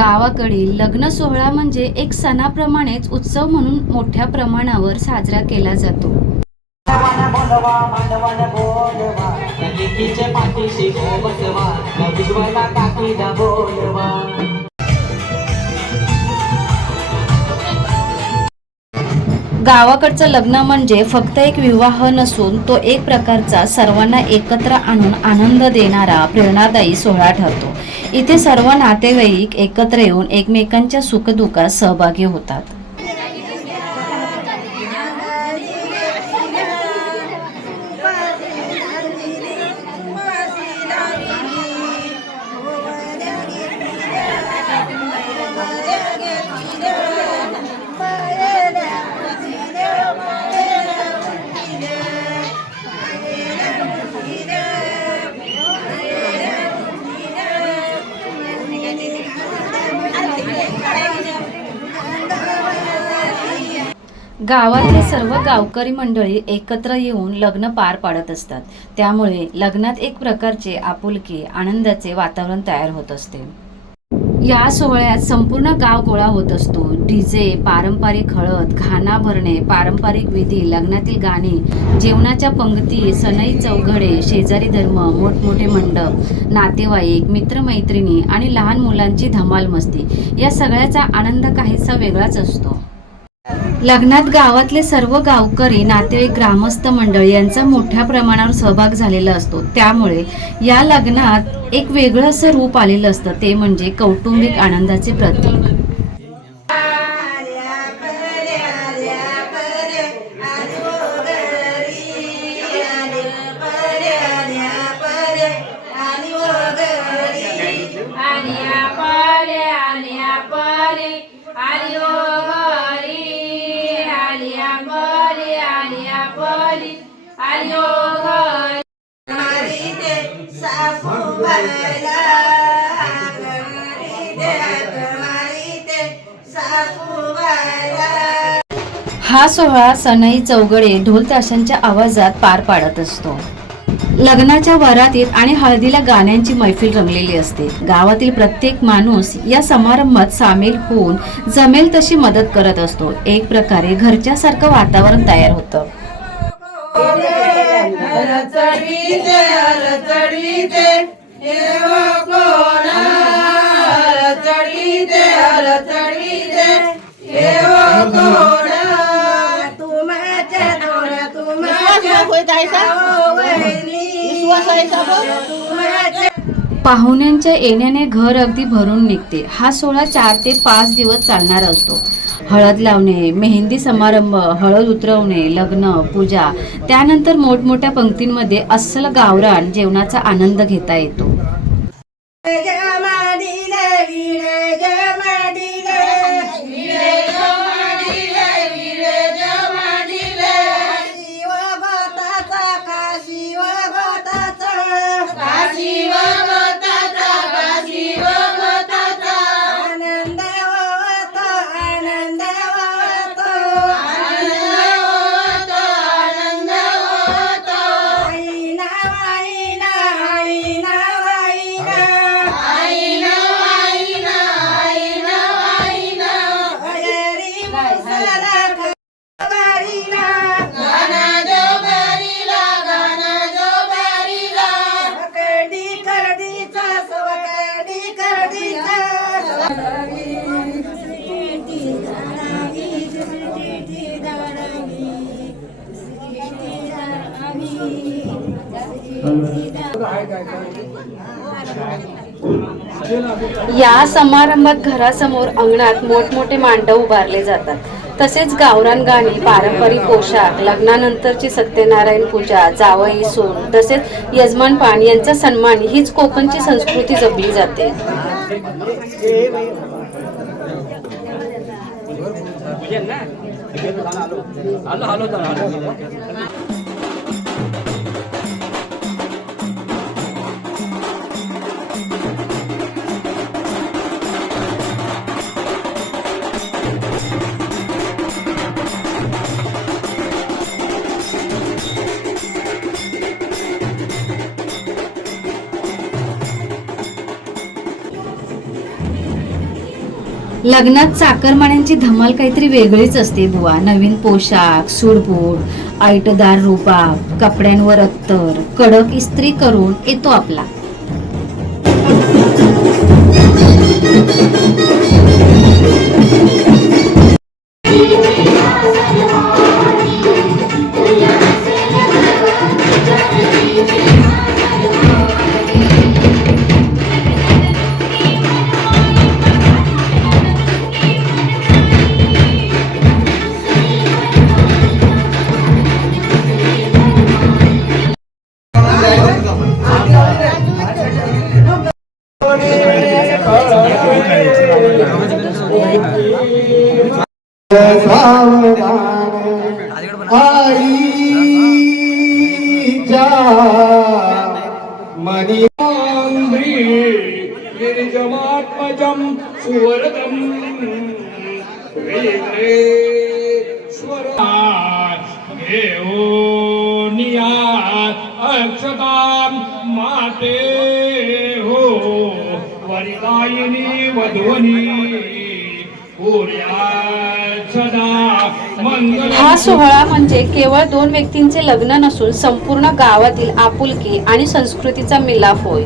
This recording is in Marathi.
गावाकडील लग्न सोहळा म्हणजे एक सणाप्रमाणेच उत्सव म्हणून मोठ्या प्रमाणावर साजरा केला जातो. गावाकडचं लग्न म्हणजे फक्त एक विवाह नसून तो एक प्रकारचा सर्वांना एकत्र आणून आनंद देणारा प्रेरणादायी सोहळा ठरतो. इथे सर्व नातेवाईक एकत्र येऊन एकमेकांच्या सुखदुःखात सहभागी होतात. गावातले सर्व गावकरी मंडळी एकत्र येऊन लग्न पार पाडत असतात. त्यामुळे लग्नात एक प्रकारचे आपुलकी आनंदाचे वातावरण तयार होत असते. या सोहळ्यात संपूर्ण गाव गोळा होत असतो. डीजे, पारंपरिक हळद, घाणा भरणे, पारंपरिक विधी, लग्नातील गाणी, जेवणाच्या पंक्ती, सनई चौघडे, शेजारी धर्म, मोठमोठे मंडप, नातेवाईक, मित्रमैत्रिणी आणि लहान मुलांची धमाल मस्ती, या सगळ्याचा आनंद काहीसा वेगळाच असतो. लग्नात गावातले सर्व गावकरी, नातेवाईक, ग्रामस्थ मंडळ यांचा मोठ्या प्रमाणावर सहभाग झालेला असतो. त्यामुळे या लग्नात एक वेगळं असं रूप आलेलं असतं, ते म्हणजे कौटुंबिक आनंदाचे प्रतीक. हा सोहळा सनई चौघडे, ढोल ताशांच्या आवाजात पार पाडत असतो. लग्नाच्या वरातीत आणि हळदीला गाण्यांची मैफिल रंगलेली असते. गावातील प्रत्येक माणूस या समारंभात सामील होऊन जमेल तशी मदत करत असतो. एक प्रकारे घरच्यासारखं वातावरण तयार होतं. पाहुण्यांच्या येण्याने घर अगदी भरून निघते. हा सोहळा 4 ते 5 दिवस चालणारा असतो. हळद लावणे, मेहंदी समारंभ, हळद उतरवणे, लग्न, पूजा, त्यानंतर मोठमोठ्या पंक्तींमध्ये अस्सल गावरान जेवणाचा आनंद घेता येतो. या समारंभात घरासमोर अंगणात मोठमोठे मांडव उभारले जातात. तसेच गावरान गाणी, पारंपरिक पोशाख, लग्नानंतरची सत्यनारायण पूजा, जावई सून तसेच यजमानपान यांचा सन्मान हीच कोकणची संस्कृती जपली जाते. लग्नात चाकरमान्यांची धमाल काहीतरी वेगळीच असते बुवा. नवीन पोशाख, सूडबूड, ऐटदार रुबाब, कपड्यांवर अत्तर, कडक इस्त्री करून येतो आपला. आईच्या मनी गिरिजमात्मजं सुवरदं देवोनिया अक्षतां माते हो वरिदायिनी वधूनी हा सोहळा म्हणजे केवळ दोन व्यक्तींचे लग्न नसून संपूर्ण गावातील आपुलकी आणि संस्कृतीचा मिलाफ होय.